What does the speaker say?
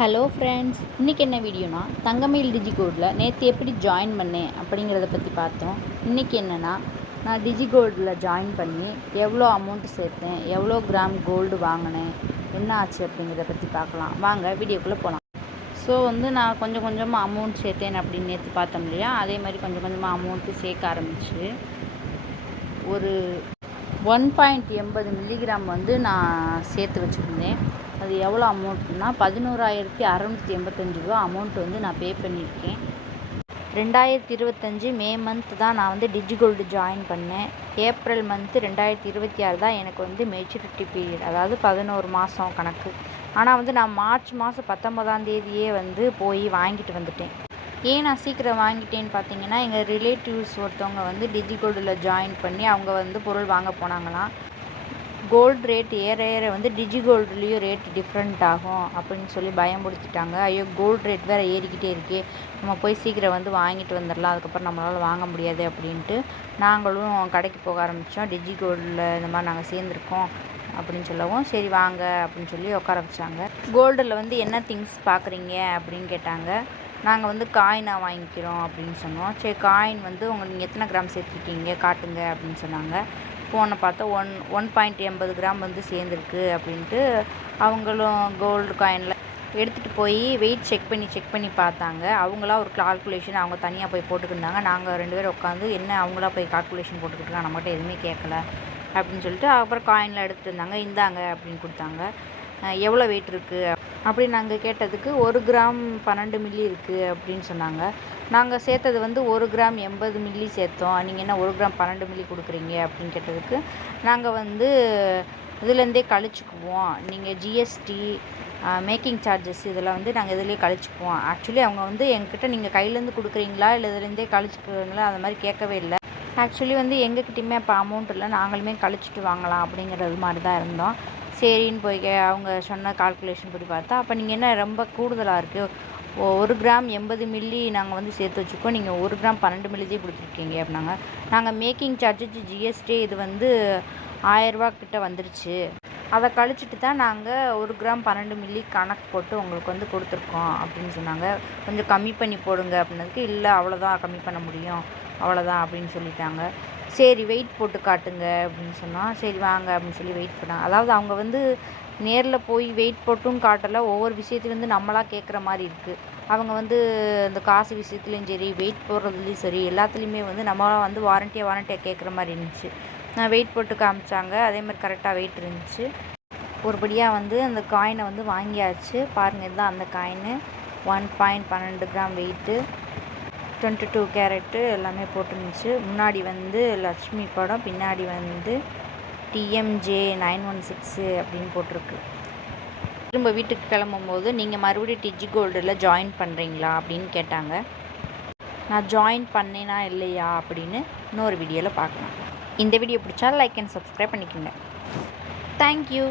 Hello friends, இன்றைக்கி என்ன வீடியோனா தங்கமயில் டிஜிகோல்டில் நேற்று எப்படி ஜாயின் பண்ணேன் அப்படிங்கிறத பற்றி பார்த்தோம். இன்றைக்கி என்னென்னா, நான் டிஜிகோல்டில் ஜாயின் பண்ணி எவ்வளோ அமௌண்ட்டு சேர்த்தேன், எவ்வளோ கிராம் கோல்டு வாங்கினேன், என்ன ஆச்சு அப்படிங்கிறத பற்றி பார்க்கலாம். வாங்க வீடியோக்குள்ளே போகலாம். ஸோ நான் கொஞ்சம் கொஞ்சமாக அமௌண்ட் சேர்த்தேன் அப்படின்னு நேற்று பார்த்தோம் இல்லையா, அதே மாதிரி கொஞ்சம் கொஞ்சமாக அமௌண்ட்டு சேர்க்க ஆரம்பிச்சு ஒரு 1.80 மில்லிகிராம் நான் சேர்த்து வச்சுருந்தேன். அது எவ்வளோ அமௌண்ட்னா 11,685 ரூபா அமௌண்ட் நான் பே பண்ணியிருக்கேன். 2025 மே மந்த் தான் நான் டிஜிகோல்டு ஜாயின் பண்ணேன். ஏப்ரல் மந்த்து 2026 தான் எனக்கு மெச்சூரிட்டி பீரியட், அதாவது 11 மாதம் கணக்கு. ஆனால் நான் மார்ச் மாதம் 19ஆம் தேதியே போய் வாங்கிட்டு வந்துட்டேன். ஏன் நான் சீக்கிரம் வாங்கிட்டேன்னு பார்த்தீங்கன்னா, எங்கள் ரிலேட்டிவ்ஸ் ஒருத்தவங்க டிஜிகோல்டில் ஜாயின் பண்ணி அவங்க பொருள் வாங்க போனாங்களாம். கோல்டு ரேட் ஏற ஏற டிஜிகோல்டுலேயும் ரேட் டிஃப்ரெண்ட் ஆகும் அப்படின்னு சொல்லி பயம்படுத்திட்டாங்க. ஐயோ, கோல்டு ரேட் வேறு ஏறிக்கிட்டே இருக்கே, நம்ம போய் சீக்கிரம் வாங்கிட்டு வந்துடலாம், அதுக்கப்புறம் நம்மளால் வாங்க முடியாது அப்படின்ட்டு நாங்களும் கடைக்கு போக ஆரம்பித்தோம். டிஜிகோல்டில் இந்த மாதிரி நாங்கள் சேர்ந்துருக்கோம் அப்படின்னு சொல்லவும், சரி வாங்க அப்படின்னு சொல்லி உட்கார வச்சாங்க. கோல்டில் என்ன திங்ஸ் பார்க்குறீங்க அப்படின்னு கேட்டாங்க. நாங்கள் காயினாக வாங்கிக்கிறோம் அப்படின்னு சொன்னோம். சரி, காயின் நீங்கள் எத்தனை கிராம் சேர்த்துருக்கீங்க காட்டுங்க அப்படின்னு சொன்னாங்க. ஃபோனை பார்த்தா 1.80 கிராம் சேர்ந்துருக்கு அப்படின்ட்டு அவங்களும் கோல்டு காயினில் எடுத்துகிட்டு போய் வெயிட் செக் பண்ணி பார்த்தாங்க. அவங்களா ஒரு கால்குலேஷன் அவங்க தனியாக போய் போட்டுக்கிட்டாங்க. நாங்கள் 2 பேரும் உட்காந்து என்ன அவங்களா போய் கால்குலேஷன் போட்டுக்கிட்டு நம்மகிட்ட எதுவுமே கேட்கல அப்படின்னு சொல்லிட்டு அப்புறம் காயினில் எடுத்துகிட்டு இருந்தாங்க. இந்தாங்க அப்படின்னு கொடுத்தாங்க. எவ்வளோ வெயிட் இருக்குது அப்படின்னு நாங்கள் கேட்டதுக்கு 1 கிராம் 12 மில்லி இருக்குது அப்படின்னு சொன்னாங்க. நாங்கள் சேர்த்தது 1 கிராம் 80 மில்லி சேர்த்தோம், நீங்கள் என்ன 1 கிராம் 12 மில்லி கொடுக்குறீங்க அப்படின்னு கேட்டதுக்கு, நாங்கள் இதுலேருந்தே கழிச்சுக்குவோம், நீங்கள் ஜிஎஸ்டி மேக்கிங் சார்ஜஸ் இதெல்லாம் நாங்கள் இதிலே கழிச்சுக்குவோம். ஆக்சுவலி அவங்க எங்ககிட்ட நீங்கள் கையிலேருந்து கொடுக்குறீங்களா இல்லை இதுலேருந்தே கழிச்சுக்குவீங்களா அந்த மாதிரி கேட்கவே இல்லை. ஆக்சுவலி எங்ககிட்டையுமே அப்போ அமௌண்ட் இல்லை, நாங்களுமே கழிச்சிட்டு வாங்கலாம் அப்படிங்கிறது மாதிரி தான் இருந்தோம். சரின்னு போய் அவங்க சொன்ன கால்குலேஷன் படி பார்த்தா, அப்போ நீங்கள் என்ன ரொம்ப கூடுதலாக இருக்குது, 1 கிராம் 80 மில்லி நாங்கள் சேர்த்து வச்சுக்கோம், நீங்கள் 1 கிராம் 12 மில்லியே கொடுத்துருக்கீங்க அப்படின்னாங்க. நாங்கள் மேக்கிங் சார்ஜஸ் ஜிஎஸ்டி இது 1000 ரூபா கிட்ட வந்துருச்சு, அதை கழிச்சிட்டு தான் நாங்கள் 1 கிராம் 12 மில்லி கணக்கு போட்டு உங்களுக்கு கொடுத்துருக்கோம் அப்படின்னு சொன்னாங்க. கொஞ்சம் கம்மி பண்ணி போடுங்க அப்படின்னதுக்கு, இல்லை அவ்வளோதான் கம்மி பண்ண முடியும், அவ்வளோதான் அப்படின்னு சொல்லிட்டாங்க. சரி, வெயிட் போட்டு காட்டுங்க அப்படின்னு சொன்னால், சரி வாங்க அப்படின்னு சொல்லி வெயிட் பண்ணாங்க. அதாவது அவங்க நேரில் போய் வெயிட் போட்டும் காட்டலை, ஒவ்வொரு விஷயத்தையும் நம்மளாக கேட்குற மாதிரி இருக்குது. அவங்க இந்த காசு விஷயத்துலையும் சரி, வெயிட் போடுறதுலையும் சரி, எல்லாத்துலேயுமே நம்மளாம் வாரண்டியாக கேட்குற மாதிரி இருந்துச்சு. நான் வெயிட் போட்டு காமிச்சாங்க, அதே மாதிரி கரெக்டாக வெயிட் இருந்துச்சு. ஒருபடியாக அந்த காயினை வாங்கியாச்சு. பாருங்கள், இதுதான் அந்த காயினு, 1.12 கிராம் வெயிட்டு, 22 கேரட்டு எல்லாமே போட்டுருந்துச்சு. முன்னாடி லக்ஷ்மி படம், பின்னாடி TMJ 916 அப்படின்னு போட்டிருக்கு. திரும்ப வீட்டுக்கு கிளம்பும்போது, நீங்கள் மறுபடியும் டிஜிகோல்டில் ஜாயின் பண்ணுறீங்களா அப்படின்னு கேட்டாங்க. நான் ஜாயின் பண்ணேனா இல்லையா அப்படின்னு இன்னொரு வீடியோவில் பார்க்கலாம். இந்த வீடியோ பிடிச்சா லைக் அண்ட் சப்ஸ்கிரைப் பண்ணிக்கோங்க. தேங்க்யூ.